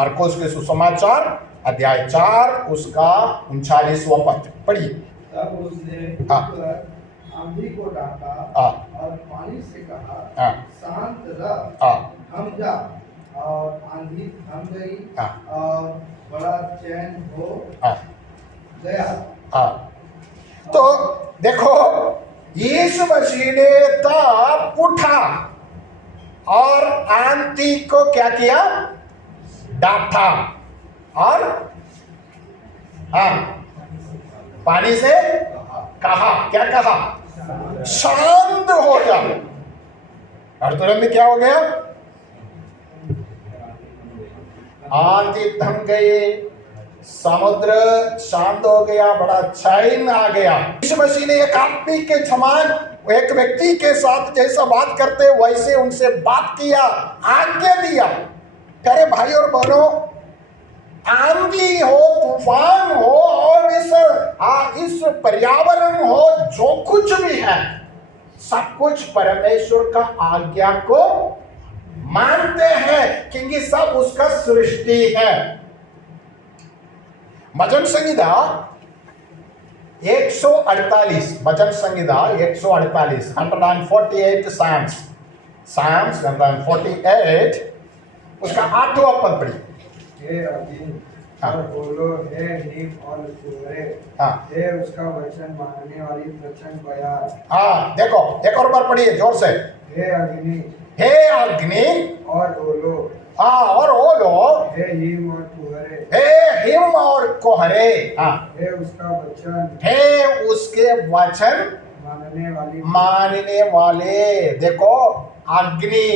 मरकुस के सुसमाचार अध्याय 4 उसका 39वां पद पढ़िए। तब उसने हाँ। आंधी को डांटा हाँ। और पानी से कहा, हाँ। शांत रह, हाँ। थम जा। और आंधी थम गई हाँ। और बड़ा चैन हो हाँ। गया। हाँ। तो देखो, यीशु मसीह ने तब उठा और आंधी को क्या किया? डांटा और हाँ पानी से कहा, क्या कहा? शांत हो जा। और तुरंत में क्या हो गया? आंधी थम गई, समुद्र शांत हो गया, बड़ा चैन आ गया। यीशु मसीह ने एक आदमी के समान एक व्यक्ति के साथ जैसा बात करते वैसे उनसे बात किया, आज्ञा दिया। प्यारे भाई और बहनों, आंधी हो, तूफान हो और इस पर्यावरण हो, जो कुछ भी है, सब कुछ परमेश्वर का आज्ञा को मानते हैं, क्योंकि सब उसका सृष्टि है। भजन संहिता 148, भजन संहिता 148, 148 Psalms 148 उसका 8वां पद पढ़िए। हे अधीन हाँ। और बोलो, हे नीम और सूरे, हाँ। हे उसका वचन मानने वाली प्रचंड बयान। हाँ, देखो एक और बार पढ़िए जोर से। हे अग्नि हे अग्नि और ओलो, हाँ और ओलो, हे हिम और कुहरे, हे हिम और कोहरे, हाँ हे उसका वचन हे उसके वचन मानने वाले। देखो, अग्नि,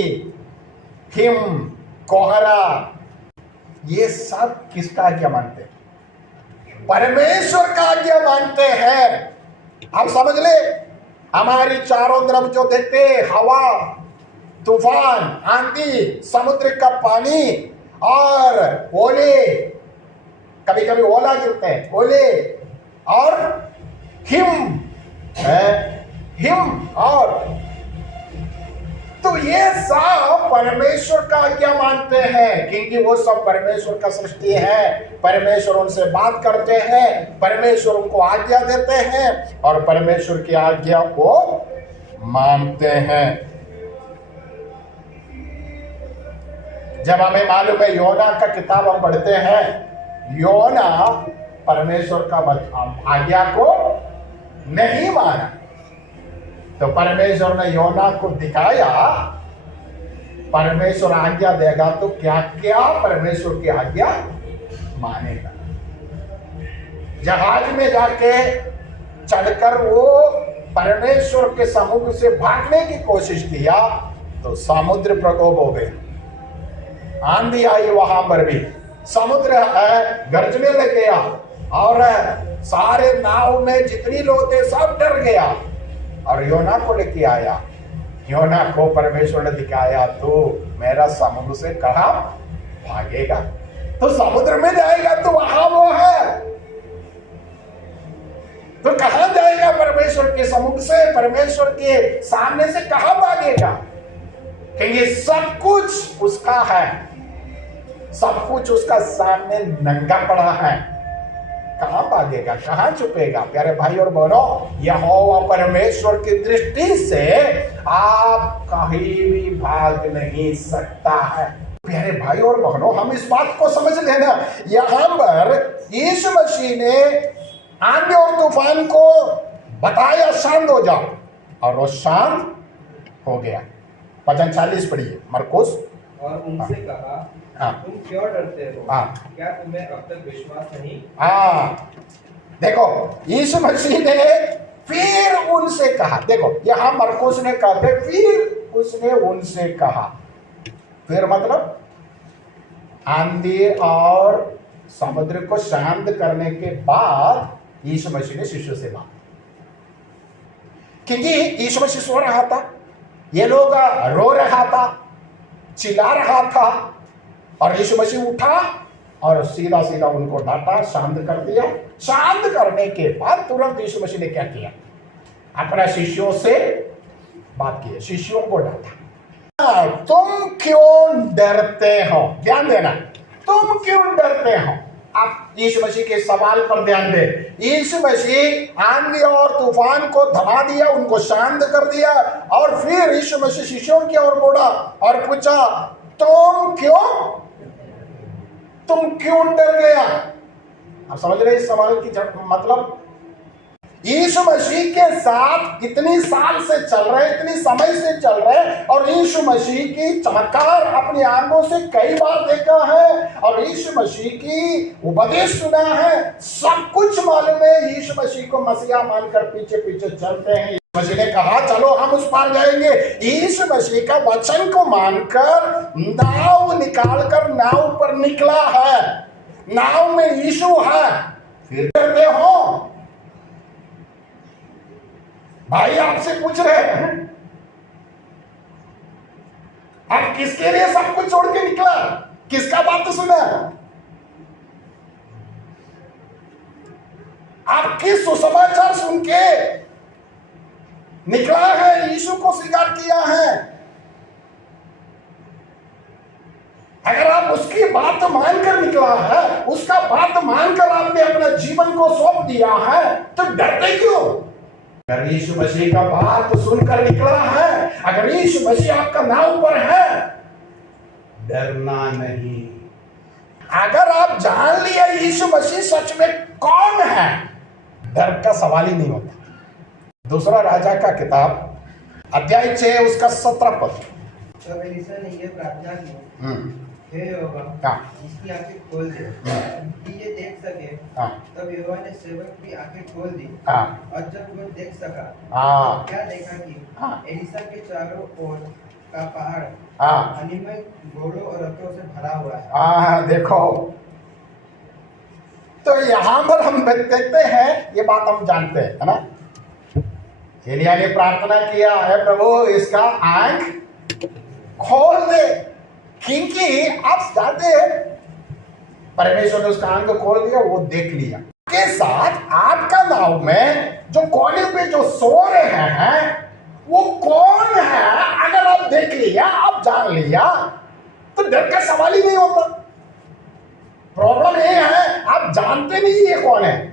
हिम, कोहरा, ये सब किसका आज्ञा मानते हैं? परमेश्वर का आज्ञा मानते हैं। आप समझ ले, हमारी चारों तरफ जो देखते हवा, तूफान, आंधी, समुद्र का पानी और ओले, कभी कभी ओला गिरते हैं, ओले और हिम और तो ये सब परमेश्वर का आज्ञा मानते हैं, क्योंकि वो सब परमेश्वर का सृष्टि है। परमेश्वर उनसे बात करते हैं, परमेश्वर उनको आज्ञा देते हैं और परमेश्वर की आज्ञा को मानते हैं। जब हमें मालूम है, योना का किताब हम पढ़ते हैं, योना परमेश्वर का आज्ञा को नहीं माना, तो परमेश्वर ने योना को दिखाया, परमेश्वर आज्ञा देगा तो क्या क्या परमेश्वर की आज्ञा मानेगा। जहाज में जाके चढ़कर वो परमेश्वर के समुद्र से भागने की कोशिश किया तो समुद्र प्रकोप हो गया, आंधी आई, वहां पर भी समुद्र गरजने लग गया और सारे नाव में जितनी लोग थे सब डर गया और योना को लेके आया। योना को परमेश्वर ने दिखाया, तो मेरा समुद्र से कहाँ भागेगा? तो समुद्र में जाएगा तो वहां वो है, तो कहां जाएगा? परमेश्वर के समुद्र से, परमेश्वर के सामने से कहां भागेगा? क्योंकि सब कुछ उसका है, सब कुछ उसका सामने नंगा पड़ा है, कहां भागेगा, कहां छुपेगा? प्यारे भाई और बहनों, यहोवा परमेश्वर की दृष्टि से आप कहीं भी भाग नहीं सकता है। प्यारे भाई और बहनों, हम इस बात को समझ लेना, यहां पर यीशु मसीह ने आंधी और तूफान को बताया शांत हो जाओ, और वो शांत हो गया। भजन 40 पढ़िए, मरकुस। और उनसे कहा, तुम क्यों डरते हो? क्या तुम्हें अब तक विश्वास नहीं? देखो, यीशु मसीह ने फिर उनसे कहा, देखो यहां मरकुस ने कहा था, फिर उसने उनसे कहा। फिर मतलब आंधी और समुद्र को शांत करने के बाद यीशु मसीह ने शिष्यों से बात, क्योंकि यीशु मसीह सो रहा था, ये लोग रो रहा था, चिल्ला रहा था, और यीशु मसीह उठा और सीधा सीधा उनको डांटा, शांत कर दिया। शांत करने के बाद तुरंत यीशु मसीह ने क्या किया? अपने शिष्यों से बात की, शिष्यों को डांटा। तुम क्यों डरते हो? ध्यान देना, तुम क्यों डरते हो? आप यीशु मसीह के सवाल पर ध्यान दें। यीशु मसीह आंधी और तूफान को थमा दिया, उनको शांत कर दिया, और फिर यीशु मसीह शिष्यों की ओर मुड़ा और पूछा, तुम क्यों डर गया? आप समझ रहे इस सवाल की मतलब? यीशु मसीह के साथ इतनी साल से चल रहे, इतनी समय से चल रहे, और यीशु मसीह की चमत्कार अपनी आंखों से कई बार देखा है, और यीशु मसीह की उपदेश सुना है, सब कुछ मालूम है। यीशु मसीह को मसीहा मानकर पीछे पीछे चलते हैं। यीशु मसीह ने कहा चलो हम उस पार जाएंगे। यीशु मसीह का वचन को मानकर नाव निकालकर नाव पर निकला है, नाव में यीशु है, फिर डरते हो? भाई आपसे पूछ रहे हैं, आप किसके लिए सब कुछ छोड़ के निकला? किसका बात सुना? आप किस सुसमाचार सुन के निकला है? यीशु को स्वीकार किया है। अगर आप उसकी बात मानकर निकला है, उसका बात मानकर आपने अपना जीवन को सौंप दिया है, तो डरते क्यों? अगर यीशु मसीह का बात सुनकर निकला है, अगर यीशु मसीह आपका नाव पर है, डरना नहीं। अगर आप जान लिया यीशु मसीह सच में कौन है, डर का सवाल ही नहीं होता। दूसरा राजा का किताब अध्याय 6 उसका 17 पद। तो एलीशा ने ये प्रार्थना की, हे यहोवा, इसकी आंखें खोल दे कि ये देख सके। तब यहोवा ने सेवक की आंखें खोल दी, और जब वो देख सका, तो क्या देखा कि एलीशा के चारों ओर का पहाड़ अनिमय घोड़ों और रथों से भरा हुआ है। देखो, तो यहां पर हम देखते हैं, ये बात हम जानते हैं, है ना? एलिया ने प्रार्थना किया, है प्रभु इसका आंख खोल दे, क्योंकि आप जानते हैं परमेश्वर ने उसका आंख खोल दिया, वो देख लिया। के साथ आपका नाव में जो कोने पे जो सो रहे हैं, वो कौन है? अगर आप देख लिया, आप जान लिया, तो डर का सवाल ही नहीं होता। प्रॉब्लम ये है आप जानते नहीं ये कौन है।